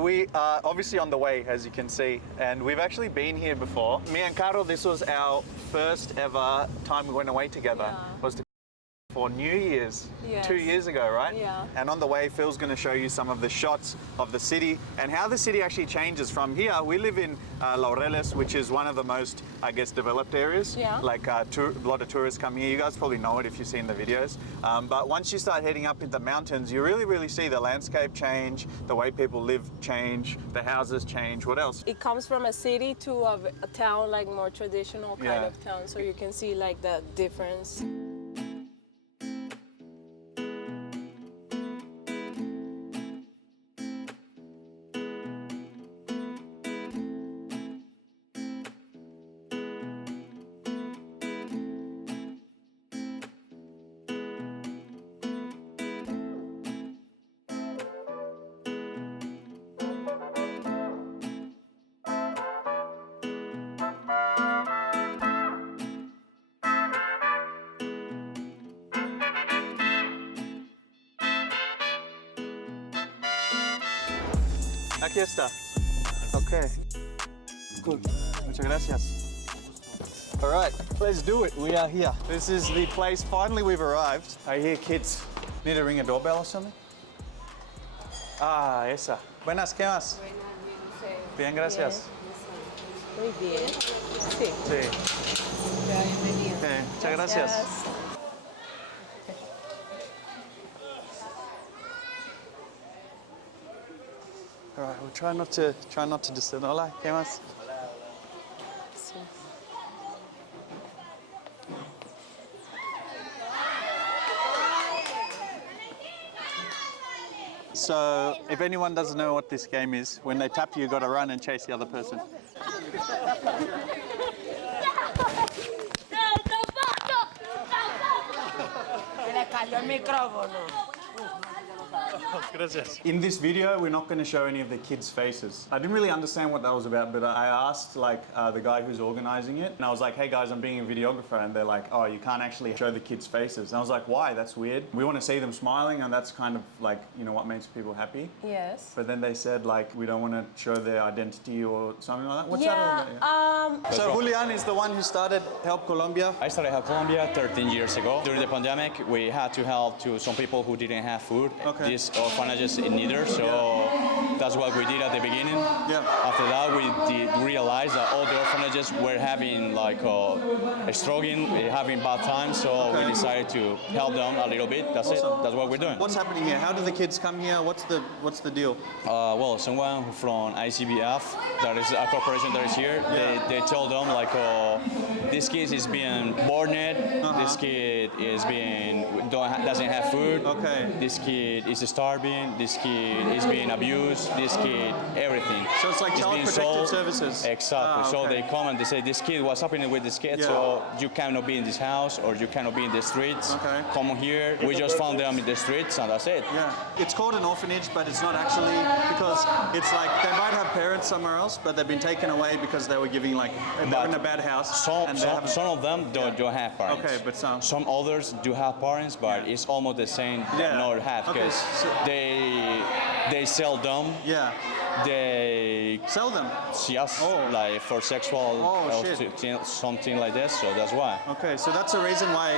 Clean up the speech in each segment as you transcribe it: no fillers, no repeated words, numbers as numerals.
We are obviously on the way, as you can see, and we've actually been here before. Me and Carol, this was our first ever time we went away together. Was to for New Year's 2 years ago, right? Yeah. And on the way, Phil's going to show you some of the shots of the city and how the city actually changes from here. We live in Laureles, which is one of the most, I guess, developed areas. Yeah. Like a lot of tourists come here. You guys probably know it if you've seen the videos. But once you start heading up into the mountains, you really see the landscape change, the way people live change, the houses change. What else? It comes from a city to a town, like more traditional kind of town. So you can see like the difference. Aquí está. Okay. Good. Muchas gracias. All right, let's do it. We are here. This is the place. Finally, we've arrived. I hear kids need to ring a doorbell or something. Ah, esa. Buenas, ¿qué más? Bien, gracias. Muy bien. Sí. Sí. Bienvenido. Okay, muchas gracias. All right, we'll try not to disturb. Hola, ¿qué más? Sí. So, if anyone doesn't know what this game is, when they tap you, you got to run and chase the other person. Se le cayó el micrófono. Gracias. In this video, we're not going to show any of the kids' faces. I didn't really understand what that was about, but I asked the guy who's organizing it, and I was like, hey guys, I'm being a videographer, and they're like, oh, you can't actually show the kids' faces. And I was like, why? That's weird. We want to see them smiling, and that's kind of like, you know, what makes people happy. Yes. But then they said like, we don't want to show their identity or something like that. What's Yeah. that all about? So Julian is the one who started Help Colombia. I started Help Colombia 13 years ago. During the pandemic, we had to help to some people who didn't have food. Okay. These orphanages in neither, so that's what we did at the beginning. Yeah. After that, we realized that all the orphanages were having like struggling, having bad times, so we decided to help them a little bit. That's it. That's what we're doing. What's happening here? How do the kids come here? What's the deal? Well, someone from ICBF, that is a corporation that is here, they told them like, this kid is being born, this kid is being doesn't have food, this kid is starving, this kid is being abused, this kid, everything. So it's like It's child being protective sold. services. Exactly. So okay. they come and they say, this kid, what's happening with this kid? Yeah. So you cannot be in this house or you cannot be in the streets. Okay. Come here. We just found them in the streets and that's it. Yeah, it's called an orphanage, but it's not actually, because it's like they might have parents somewhere else, but they've been taken away because they were giving like, they're in a bad house. Some of them don't have parents. Okay, but some others do have parents, but it's almost the same. Not have because they sell them. Yeah. They sell them. Yes, like for sexual something like this. So that's why. Okay, so that's the reason why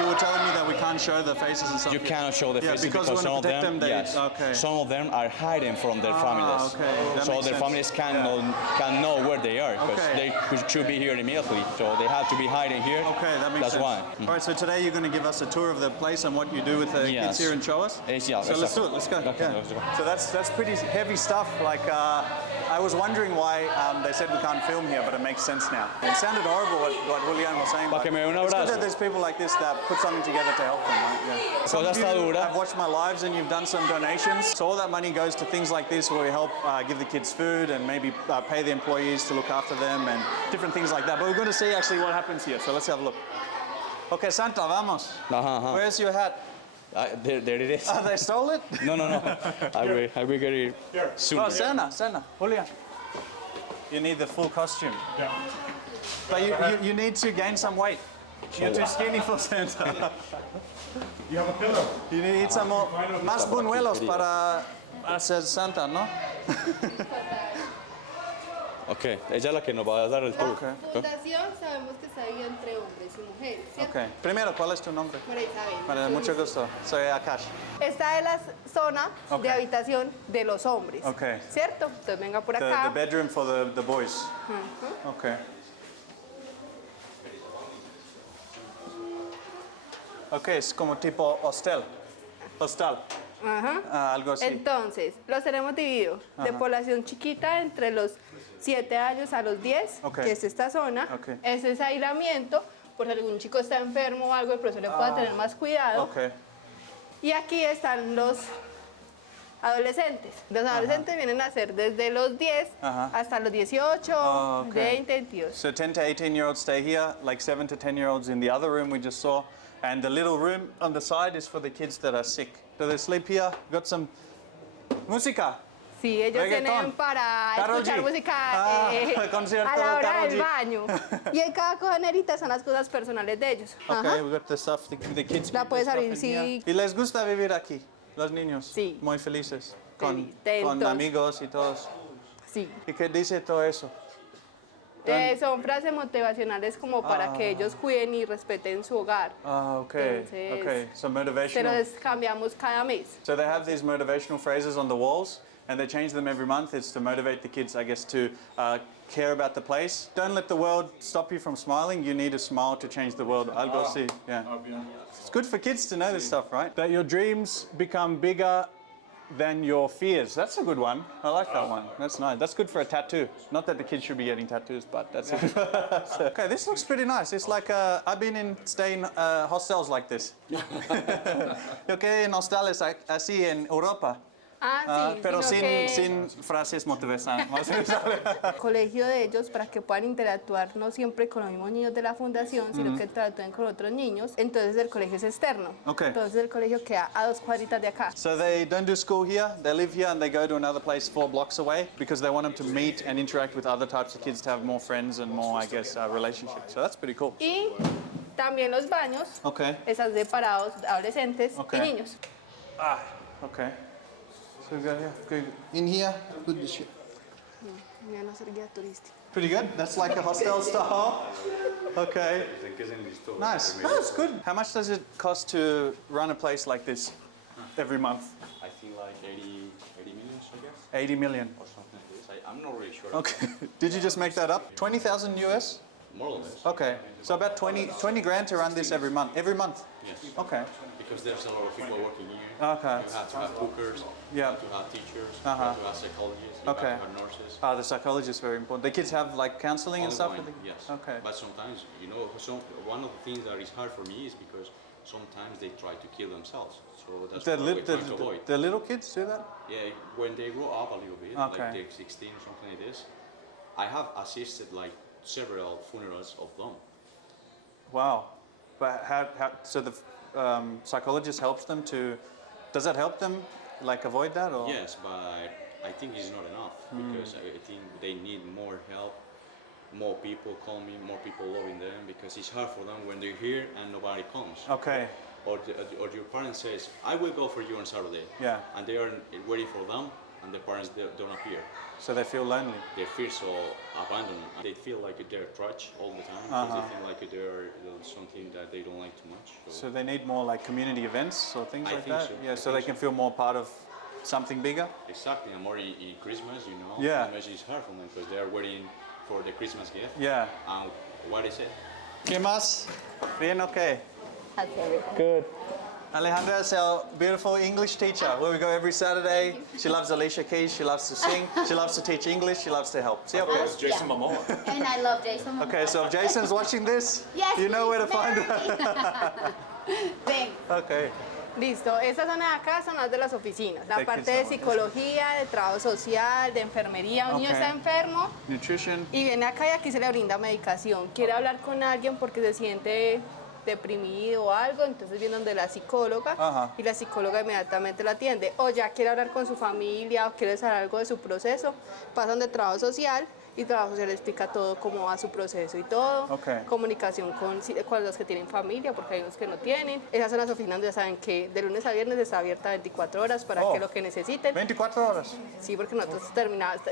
you were telling me that we can't show the faces and stuff. You cannot show the faces because some of them. Okay. Some of them are hiding from their families. Okay. So their families can know where they are because they should be here immediately. So they have to be hiding here. Okay, that makes sense. That's why. All right, so today you're going to give us a tour of the place and what you do with the kids here and show us? So let's do it. Let's go. Okay. So that's pretty heavy stuff. Like I was wondering why they said we can't film here, but it makes sense now. It sounded horrible what Julian was saying. But it's good that there's people like this that put something together to help them, right? Yeah. Some of you have watched my lives and you've done some donations. So all that money goes to things like this where we help give the kids food and maybe pay the employees to look after them and different things like that. But we're going to see actually what happens here. So let's have a look. Okay, Santa, vamos. Where's your hat? There it is. Oh, they stole it? No. I will get it soon. Oh, Santa, Julian. You need the full costume. Yeah. But you need to gain some weight. You're too skinny for Santa. You have a pillow. You need some more, más buñuelos para ser Santa, ¿no? Ok, ella es la que nos va a dar el tour. Okay. Fundación sabemos que está dividida entre hombres y mujeres, ¿cierto? Okay. Primero, ¿cuál es tu nombre? María Isabel. Vale, mucho gusto. Soy Akash. Esta es la zona Ok. de habitación de los hombres. Ok. ¿Cierto? Entonces venga por The acá. bedroom for the boys. Okay. Okay, es como tipo hostel. Hostel. Ajá. Algo así. Entonces, los tenemos divididos de población chiquita entre los 7 años a los 10, Ok. que es esta zona. Ok. Ese es aislamiento, por si algún chico está enfermo o algo, el profesor le pueda tener más cuidado. Okay. Y aquí están los adolescentes. Los adolescentes vienen a ser desde los 10 Ajá. hasta los 18, Oh, okay. 20, 22. So 10 to 18-year-olds stay here, like 7 to 10-year-olds in the other room we just saw. And the little room on the side is for the kids that are sick. Do they sleep here? Got some música. Sí, ellos Reggaetón. tienen para Karol escuchar G. música concierto a la hora Karol del G. baño. Y en cada cojanerita son las cosas personales de ellos. Okay, Ajá. we got the stuff, the kids La keep puedes their abrir, stuff in here. sí. ¿Y les gusta vivir aquí? Los niños. Sí. Muy felices. Con Contentos. amigos y todos. Sí. ¿Y qué dice todo eso? Son frases motivacionales como para que ellos cuiden y respeten su hogar. Ah, okay. Entonces, Okay, so Se motivational. los cambiamos cada mes. So they have these motivational phrases on the walls, and they change them every month. It's to motivate the kids, I guess, to care about the place. Don't let the world stop you from smiling. You need a smile to change the world. I'll go see. Yeah. It's good for kids to know this stuff, right? That your dreams become bigger than your fears. That's a good one. I like that one. That's nice. That's good for a tattoo. Not that the kids should be getting tattoos, but that's it. Okay, this looks pretty nice. It's like I've been staying hostels like this. Yo quedé en hostales así en Europa. Sí, Pero sino que sin frases motivacionales. el colegio de ellos para que puedan interactuar no siempre con los mismos niños de la fundación, sino que interactúen con otros niños. Entonces el colegio es externo. Ok. Entonces el colegio queda a 2 cuadritas de acá. So they don't do school here, they live here and they go to another place 4 blocks away because they want them to meet and interact with other types of kids to have more friends and more, I guess, relationships. So that's pretty cool. Y también los baños Okay. están separados adolescentes Ok. y niños. Okay. So we got here. Good. In here, good to shit. Voy a no ser guía turística. Pretty good. That's like a hostel style. Okay. Nice. No, it's good. How much does it cost to run a place like this every month? I think like 80 million, I guess, 80 million. or something like this. I'm not really sure. Okay. Did you just make that up? 20,000 US? More or less. Okay. So about 20 grand to run this every month. Every month. Yes. Okay. Because there's a lot of people working here. Okay. You have to have cookers. Yeah. You have to have teachers. You have to have psychologists. You Okay. have to have nurses. The psychologist is very important. The kids have like counseling and stuff. Online, with the- yes. Okay. But sometimes, one of the things that is hard for me is because sometimes they try to kill themselves. So that's The, what we're trying to avoid. the little kids do that? Yeah, when they grow up a little bit, Okay. like they're 16 or something like this, I have assisted like several funerals of them. Wow. But so the psychologist helps them to, does that help them like avoid that or? Yes, but I think it's not enough because I think they need more help, more people coming, more people loving them because it's hard for them when they're here and nobody comes. Okay. Or your parent says, I will go for you on Saturday. Yeah. And they are waiting for them and the parents don't appear. So they feel lonely. They feel so abandoned. They feel like they're trash all the time because they feel like they're something that they don't like too much. So they need more like community events or things I like think that? so. Yeah, I so think they can so. feel more part of something bigger? Exactly, and more in Christmas, you know. Yeah. Christmas is hard for them because they are waiting for the Christmas gift. Yeah. And what is it? ¿Qué más? Bien, okay. Good. Aleandra is our beautiful English teacher where we go every Saturday. She loves Alicia Keys, she loves to sing, she loves to teach English, she loves to help. See, okay. Jason Momoa. And I love Jason Momoa. Okay, so if Jason's watching this, Yes, you know where to find her. Thanks. Okay. Listo, esta zona de acá son las de las oficinas. La De parte kids de hours. psicología, de trabajo social, de enfermería. Un niño Ok. está enfermo Nutrition. y viene acá y aquí se le brinda medicación. Quiere hablar con alguien porque se siente deprimido o algo, entonces viene donde la psicóloga Ajá. y la psicóloga inmediatamente lo atiende. O ya quiere hablar con su familia o quiere saber algo de su proceso, pasa donde trabajo social y trabajo social le explica todo, cómo va su proceso y todo. Ok. Comunicación con los que tienen familia, porque hay unos que no tienen. Esas son las oficinas donde ya saben que de lunes a viernes está abierta 24 horas para que lo que necesiten. 24 horas. Sí, porque nosotros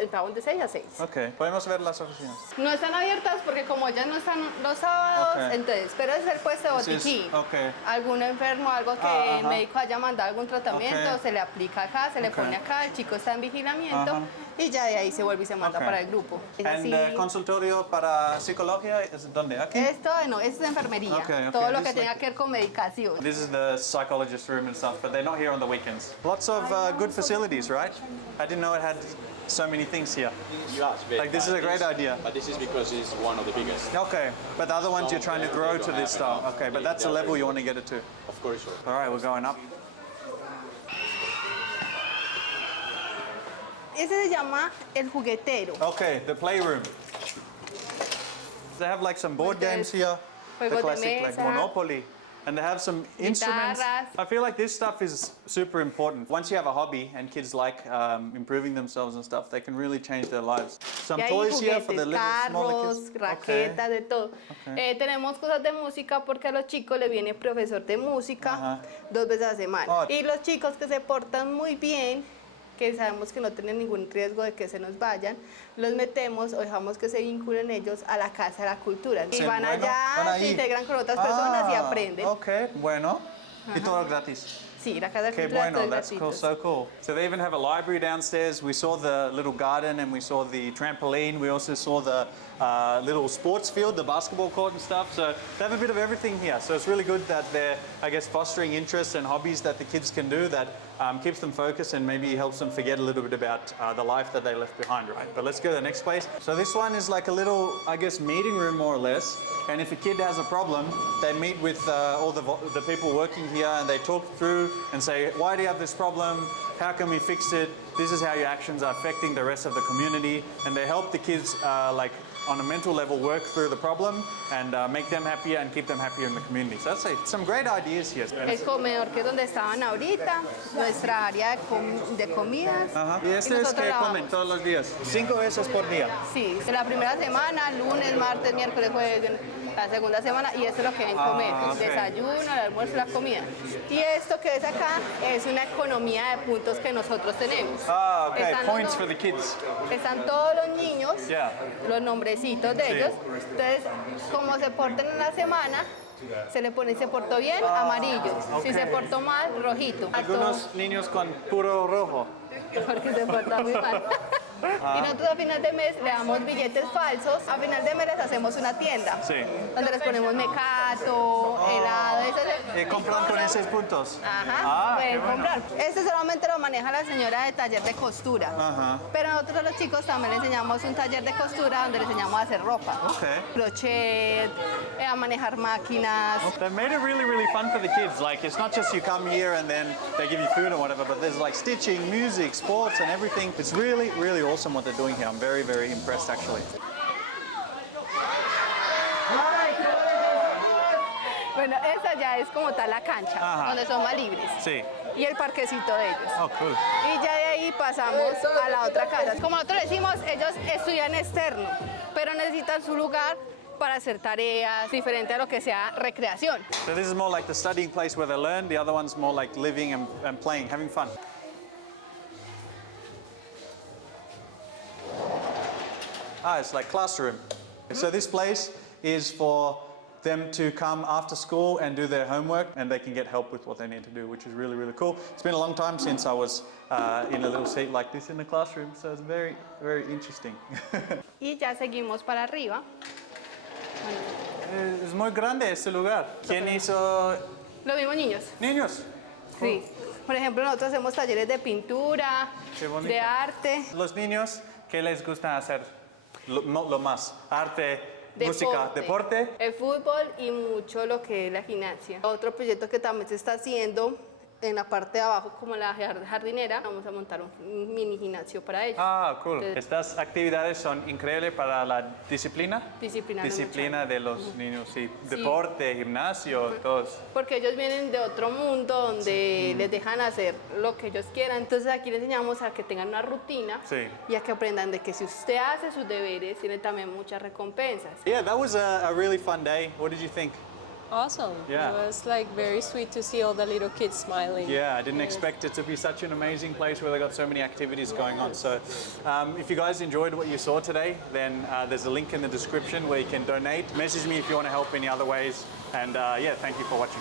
entramos de 6 a 6. Ok, podemos ver las oficinas. No están abiertas porque como ellas no están los sábados, Ok. entonces, pero ese es el puesto de This is- botiquín. ok. Algún enfermo, algo que el ajá. médico haya mandado algún tratamiento, Ok. se le aplica acá, se le Ok. pone acá, el chico está en vigilamiento Ajá. y ya de ahí se vuelve y se manda Ok. para el grupo. Es así. And consultorio para psicología, ¿es dónde? Aquí? Esto no, es de enfermería. Ok, ok. Todo lo This que is tenga like- que ver con medicación. This is the psychologist room and stuff, but they're not here on the weekends. Lots of good facilities, right? I didn't know it had so many things here. Like, this is a great idea. But this is because it's one of the biggest. Okay, but the other ones you're trying to grow to this stuff. Okay, but that's the level you want to get it to. Of course, sure. All right, we're going up. Ese se llama el juguetero. Okay, the playroom. They have like some board games here. The Juegos de classic like mesa. Monopoly. And they have some instruments. Guitarras. I feel like this stuff is super important. Once you have a hobby and kids like improving themselves and stuff, they can really change their lives. Some Y hay toys here for the juguetes, little smaller carros, kids. raquetas, de todo. Tenemos cosas de música porque a los chicos le viene profesor de música Ajá. 2 veces a la semana. Oh. Y los chicos que se portan muy bien, que sabemos que no tienen ningún riesgo de que se nos vayan, los metemos o dejamos que se vinculen ellos a la Casa de la Cultura. Y Sí, van bueno, allá, van ahí. se integran con otras personas y aprenden. Okay, bueno. Y todo gratis. Sí, la Casa de la Okay, Cultura bueno, todo es that's cool, gratuito. so cool. So they even have a library downstairs. We saw the little garden and we saw the trampoline. We also saw the little sports field, the basketball court and stuff. So they have a bit of everything here. So it's really good that they're, I guess, fostering interests and hobbies that the kids can do that keeps them focused and maybe helps them forget a little bit about the life that they left behind, right? But let's go to the next place. So this one is like a little, I guess, meeting room more or less. And if a kid has a problem, they meet with all the people working here and they talk through and say, why do you have this problem? How can we fix it? This is how your actions are affecting the rest of the community. And they help the kids like on a mental level work through the problem and make them happier and keep them happier in the community. So that's some great ideas here. El comedor, que es donde estaban ahorita, nuestra área de comidas. Ajá. Y esto Y es nosotros que lavamos. comen todos los días, 5 veces por día. Sí, de la primera semana, lunes, martes, miércoles, jueves, la segunda semana, y esto es lo que ven comer, ok. desayuno, el almuerzo, la comida. Y esto que ves acá es una economía de puntos que nosotros tenemos. Ah, okay. Están Points los- for the kids. Están todos los niños, Yeah. los nombrecitos de Sí. ellos. Entonces, como se porten en la semana, se le pone, se portó bien, amarillo. Si se portó mal, rojito. Algunos niños con puro rojo. Porque se porta muy mal. Y nosotros a final de mes le damos billetes falsos. A final de mes les hacemos una tienda. Sí. Donde les ponemos mecato, helado, eso. Compran con esos puntos. Ajá, qué pueden bueno. comprar. Este solamente lo maneja la señora de taller de costura. Ajá. Pero nosotros a los chicos también les enseñamos un taller de costura donde les enseñamos a hacer ropa. Okay. Crochet, a manejar máquinas. They made it really, really fun for the kids. Like, it's not just you come here and then they give you food or whatever, but there's like stitching, music, sports, and everything. It's really, really awesome what they're doing here. I'm very, very impressed, actually. Bueno, esa ya es como tal la cancha, Ajá. donde son más libres. Sí. Y el parquecito de ellos. Oh, cool. Y ya de ahí pasamos a la otra casa. Como nosotros le decimos, ellos estudian externo, pero necesitan su lugar para hacer tareas, diferente a lo que sea recreación. So this is more like the studying place where they learn. The other one's more like living and playing, having fun. Ah, it's like classroom. So this place is for them to come after school and do their homework, and they can get help with what they need to do, which is really, really cool. It's been a long time since I was in a little seat like this in the classroom, so it's very, very interesting. Y ya seguimos para arriba. Es muy grande este lugar. ¿Quién hizo? Los mismos niños. Niños. Sí. Por ejemplo, nosotros hacemos talleres de pintura, Qué bonito. de arte, Los niños, ¿qué les gusta hacer? Lo más. Arte, música, deporte. el fútbol y mucho lo que es la gimnasia. Otro proyecto que también se está haciendo en la parte de abajo, como la jardinera, vamos a montar un mini gimnasio para ellos. Ah, cool. Entonces, Estas actividades son increíbles para la disciplina. Disciplina De los niños, sí. Deporte, gimnasio, todos. porque ellos vienen de otro mundo donde les dejan hacer lo que ellos quieran. Entonces aquí les enseñamos a que tengan una rutina Sí. y a que aprendan de que si usted hace sus deberes, tiene también muchas recompensas. Yeah, that was a really fun day. What did you think? Awesome. Yeah. It was like very sweet to see all the little kids smiling. Yeah, I didn't expect it to be such an amazing place where they got so many activities going on. So if you guys enjoyed what you saw today, then there's a link in the description where you can donate. Message me if you want to help any other ways. And yeah, thank you for watching.